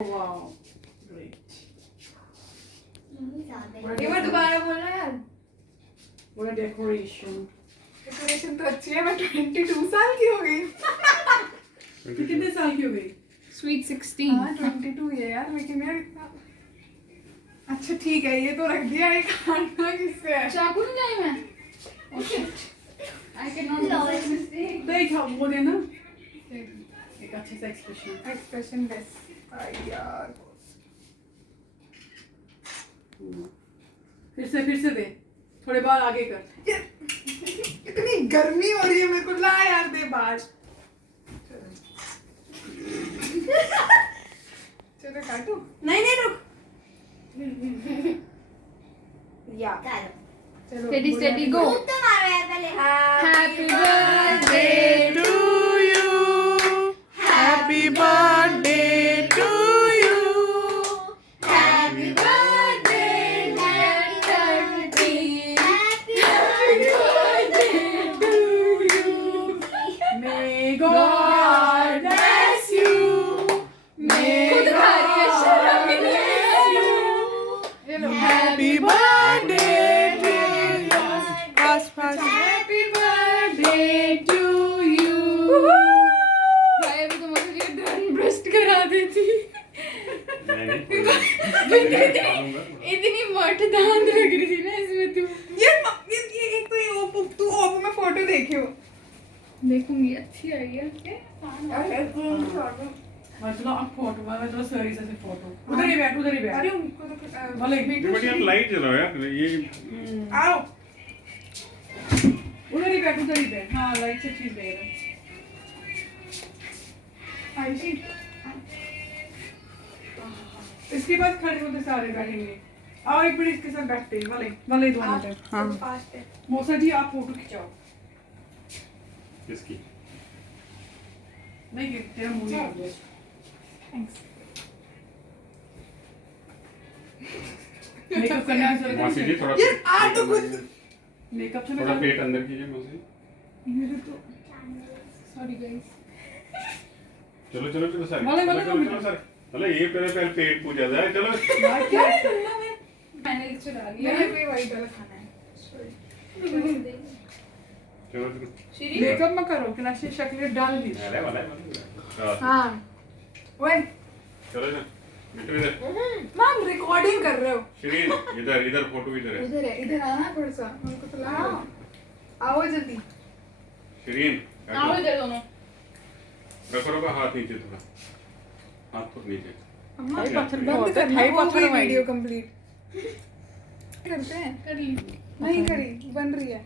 Wow, great. ये बार दोबारा बोलना यार। What a decoration. डेकोरेशन तो अच्छी है। मैं 22 साल की हो गई। तू कितने साल की हो गई? Sweet 16. हाँ 22 ही है यार, लेकिन यार इतना अच्छा ठीक है, ये तो रख दिया। ये खाना किससे है? चाकू नहीं लाई मैं। Oh shit. I cannot do this mistake. देख वो देना एक अच्छा सा एक्सप्रेशन। एक्सप्रेशन बेस्ट यार। फिर से दे, थोड़े बार आगे कर। ये इतनी गर्मी हो रही है मेरे को, ला यार दे बाहर। चलो काटो। नहीं रुक। या चलो Steady, steady, go. तो मारो यार पहले। Happy birthday to you. Happy birthday to you. Happy birthday, dear Turkey. Happy birthday to you. May God bless you. May खुद खा रही है, शर्म ही नहीं है। ये लो। Happy birthday to you. Fast, fast. Happy birthday to you. भाई अभी तो मुझे ये ड्रम ब्रस्ट करा देती। इतनी मठ दांत लग रही थी ना इसमें तू। ये एक तो ये ओप्पो, तू ओप्पो में फोटो देखे हो? देखूंगी अच्छी आई है क्या? मतलब अब फोटो मैं तो सही से फोटो उधर ही बैठ अरे उनको तो भले बट यार लाइट जलाओ यार ये आओ। उधर ही बैठ। हाँ लाइट से ठीक रहेगा। आयुषी इसके बाद खड़े होते सारे बैठेंगे। आओ एक मिनट इसके साथ बैठते हैं भले दोनों पे। हाँ फास्ट है। मौसा जी आप फोटो खिंचाओ। किसकी नहीं तेरा मुंह नहीं होगा। थैंक्स। मेकअप करने की जरूरत मौसी जी थोड़ा ये पेट आ तो अंदर कुछ कीजिए। मेकअप से थोड़ा पेट अंदर कीजिए मौसी। मेरे तो सॉरी गाइस। चलो सर भले, चलो सर चलो ये पहले पेट पूजा जाए चलो यार क्या करना है? मैंने चुरा लिया। मेरे पे वही गलत खाना है। चलो मेकअप मत करो कि नशे शक्ल डाल दी। अरे वाला हाँ वही। चलो ना बेटो इधर मैम रिकॉर्डिंग कर रहे हो? श्रीन इधर फोटो इधर है इधर है, इधर आना थोड़ा सा, उनको तो लाओ। आओ जल्दी। श्रीन आओ इधर दोनों। रखो हाथ नीचे थोड़ा हाथ तो नीचे अम्मा भाई पत्थर बंद बहुत है, करना, भाई हो पत्थर गई भाई। Video complete. करते हैं? कर ली। नहीं करी, बन रही है।